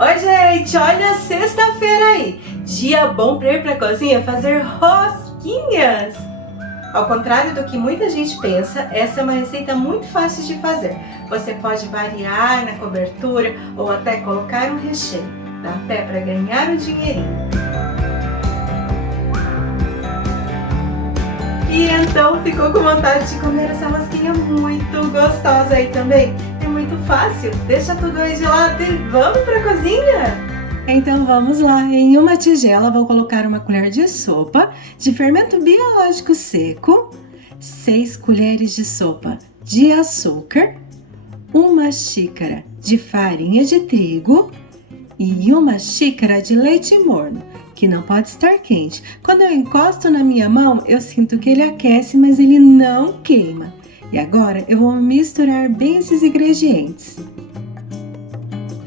Oi, gente, olha a sexta-feira aí. Dia bom para ir para a cozinha fazer rosquinhas. Ao contrário do que muita gente pensa, essa é uma receita muito fácil de fazer. Você pode variar na cobertura ou até colocar um recheio. Dá pé para ganhar um dinheirinho. E então ficou com vontade de comer essa rosquinha muito gostosa aí também? É muito fácil, deixa tudo aí de lado e vamos para a cozinha? Então vamos lá, em uma tigela vou colocar uma colher de sopa de fermento biológico seco, 6 colheres de sopa de açúcar, uma xícara de farinha de trigo e uma xícara de leite morno, que não pode estar quente. Quando eu encosto na minha mão, eu sinto que ele aquece, mas ele não queima. E agora eu vou misturar bem esses ingredientes.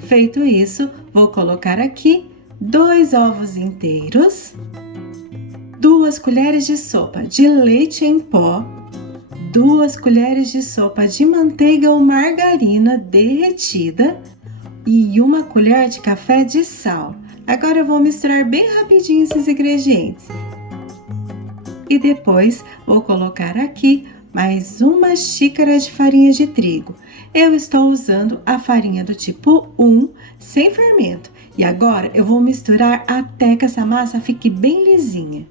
Feito isso, vou colocar aqui 2 ovos inteiros, 2 colheres de sopa de leite em pó, 2 colheres de sopa de manteiga ou margarina derretida e 1 colher de café de sal. Agora eu vou misturar bem rapidinho esses ingredientes. E depois vou colocar aqui mais 1 xícara de farinha de trigo. Eu estou usando a farinha do tipo 1, sem fermento. E agora eu vou misturar até que essa massa fique bem lisinha.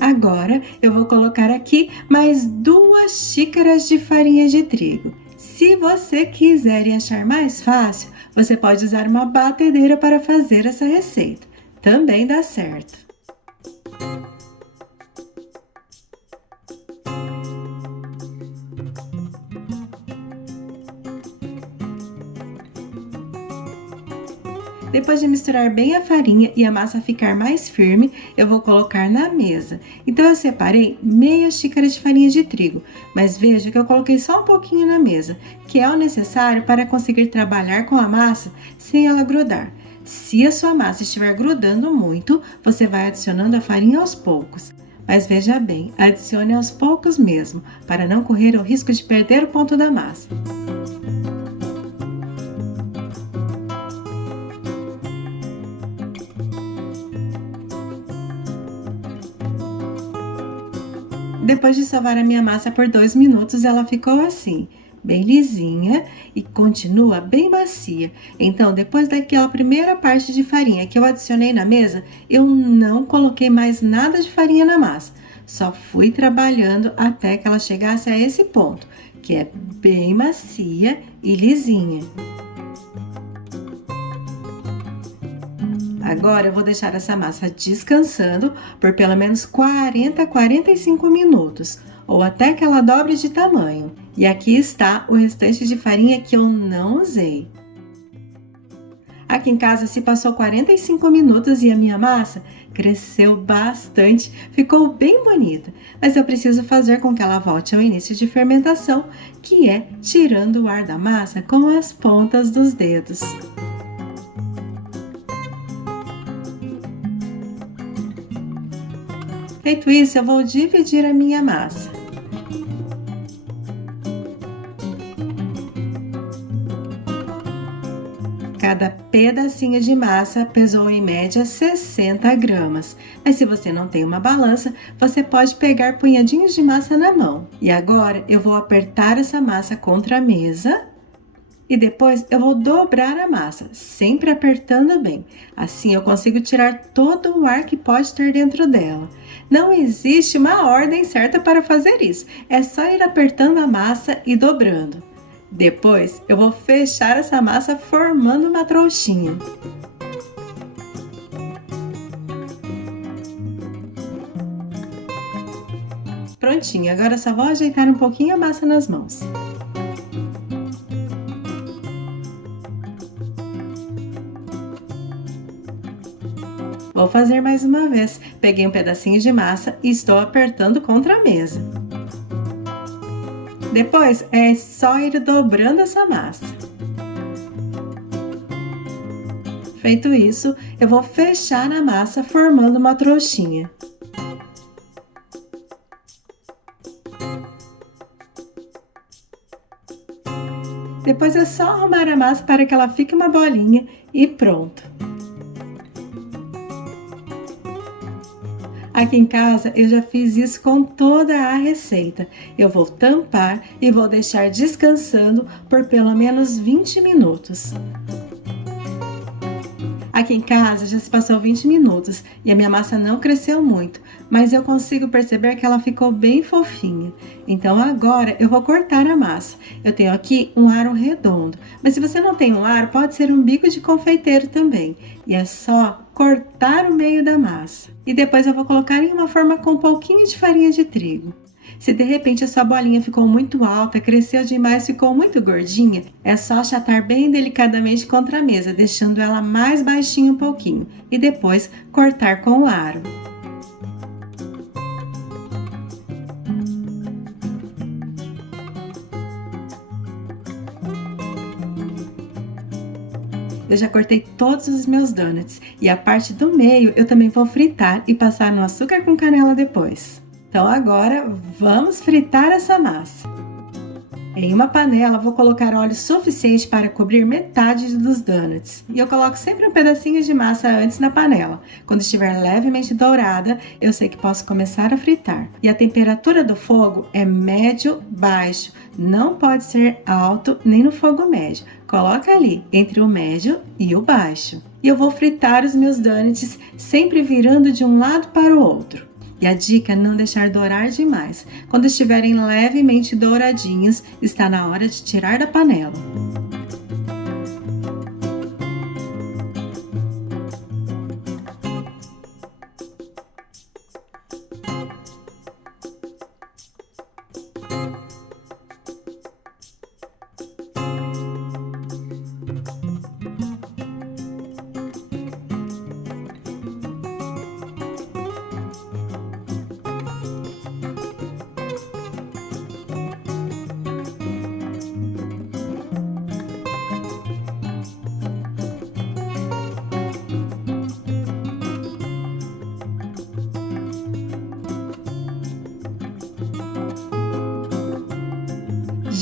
Agora eu vou colocar aqui mais 2 xícaras de farinha de trigo. Se você quiser e achar mais fácil, você pode usar uma batedeira para fazer essa receita. Também dá certo. Depois de misturar bem a farinha e a massa ficar mais firme, eu vou colocar na mesa. Então eu separei meia xícara de farinha de trigo, mas veja que eu coloquei só um pouquinho na mesa, que é o necessário para conseguir trabalhar com a massa sem ela grudar. Se a sua massa estiver grudando muito, você vai adicionando a farinha aos poucos. Mas veja bem, adicione aos poucos mesmo, para não correr o risco de perder o ponto da massa. Depois de sovar a minha massa por 2 minutos, ela ficou assim, bem lisinha e continua bem macia. Então, depois daquela primeira parte de farinha que eu adicionei na mesa, eu não coloquei mais nada de farinha na massa. Só fui trabalhando até que ela chegasse a esse ponto, que é bem macia e lisinha. Agora eu vou deixar essa massa descansando por pelo menos 40 a 45 minutos, ou até que ela dobre de tamanho. E aqui está o restante de farinha que eu não usei. Aqui em casa se passou 45 minutos e a minha massa cresceu bastante, ficou bem bonita. Mas eu preciso fazer com que ela volte ao início de fermentação, que é tirando o ar da massa com as pontas dos dedos. Feito isso, eu vou dividir a minha massa. Cada pedacinho de massa pesou em média 60 gramas. Mas se você não tem uma balança, você pode pegar punhadinhos de massa na mão. E agora eu vou apertar essa massa contra a mesa. E depois eu vou dobrar a massa, sempre apertando bem. Assim eu consigo tirar todo o ar que pode ter dentro dela. Não existe uma ordem certa para fazer isso. É só ir apertando a massa e dobrando. Depois eu vou fechar essa massa formando uma trouxinha. Prontinho, agora só vou ajeitar um pouquinho a massa nas mãos. Vou fazer mais uma vez. Peguei um pedacinho de massa e estou apertando contra a mesa. Depois é só ir dobrando essa massa. Feito isso, eu vou fechar a massa formando uma trouxinha. Depois é só arrumar a massa para que ela fique uma bolinha e pronto. Aqui em casa eu já fiz isso com toda a receita. Eu vou tampar e vou deixar descansando por pelo menos 20 minutos. Aqui em casa já se passou 20 minutos e a minha massa não cresceu muito, mas eu consigo perceber que ela ficou bem fofinha. Então agora eu vou cortar a massa. Eu tenho aqui um aro redondo, mas se você não tem um aro, pode ser um bico de confeiteiro também. E é só cortar o meio da massa. E depois eu vou colocar em uma forma com um pouquinho de farinha de trigo. Se de repente a sua bolinha ficou muito alta, cresceu demais, ficou muito gordinha, é só achatar bem delicadamente contra a mesa, deixando ela mais baixinha um pouquinho e depois cortar com o aro. Eu já cortei todos os meus donuts e a parte do meio eu também vou fritar e passar no açúcar com canela depois. Então agora vamos fritar essa massa. Em uma panela vou colocar óleo suficiente para cobrir metade dos donuts. E eu coloco sempre um pedacinho de massa antes na panela. Quando estiver levemente dourada, eu sei que posso começar a fritar. E a temperatura do fogo é médio-baixo. Não pode ser alto nem no fogo médio. Coloca ali entre o médio e o baixo. E eu vou fritar os meus donuts sempre virando de um lado para o outro. E a dica é não deixar dourar demais. Quando estiverem levemente douradinhos, está na hora de tirar da panela.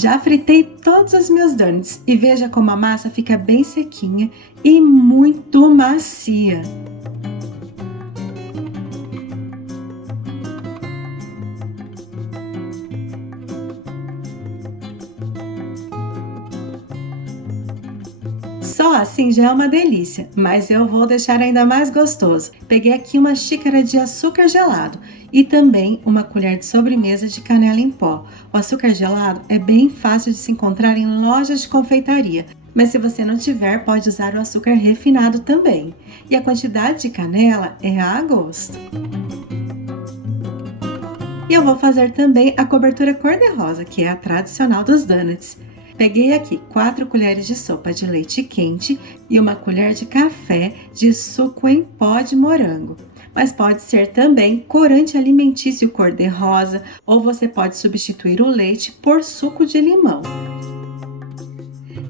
Já fritei todos os meus donuts e veja como a massa fica bem sequinha e muito macia. Só assim já é uma delícia, mas eu vou deixar ainda mais gostoso. Peguei aqui uma xícara de açúcar gelado e também uma colher de sobremesa de canela em pó. O açúcar gelado é bem fácil de se encontrar em lojas de confeitaria, mas se você não tiver, pode usar o açúcar refinado também. E a quantidade de canela é a gosto. E eu vou fazer também a cobertura cor-de-rosa, que é a tradicional dos donuts. Peguei aqui 4 colheres de sopa de leite quente e uma colher de café de suco em pó de morango. Mas pode ser também corante alimentício cor-de-rosa ou você pode substituir o leite por suco de limão.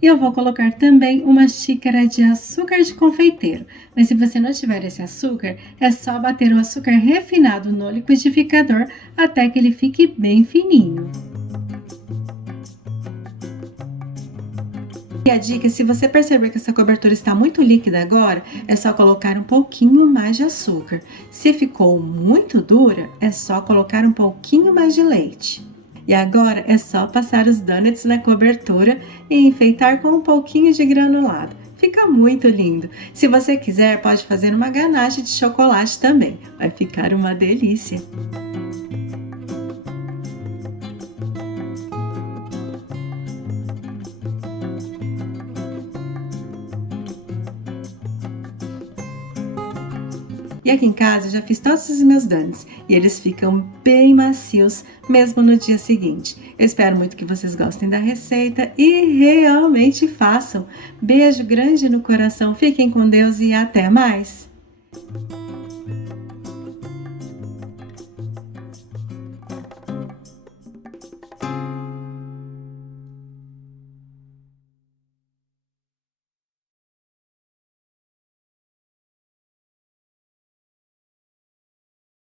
E eu vou colocar também uma xícara de açúcar de confeiteiro. Mas se você não tiver esse açúcar, é só bater o açúcar refinado no liquidificador até que ele fique bem fininho. E a dica, se você perceber que essa cobertura está muito líquida agora, é só colocar um pouquinho mais de açúcar. Se ficou muito dura, é só colocar um pouquinho mais de leite. E agora é só passar os donuts na cobertura e enfeitar com um pouquinho de granulado. Fica muito lindo. Se você quiser, pode fazer uma ganache de chocolate também. Vai ficar uma delícia. E aqui em casa eu já fiz todos os meus donuts e eles ficam bem macios mesmo no dia seguinte. Eu espero muito que vocês gostem da receita e realmente façam. Beijo grande no coração, fiquem com Deus e até mais!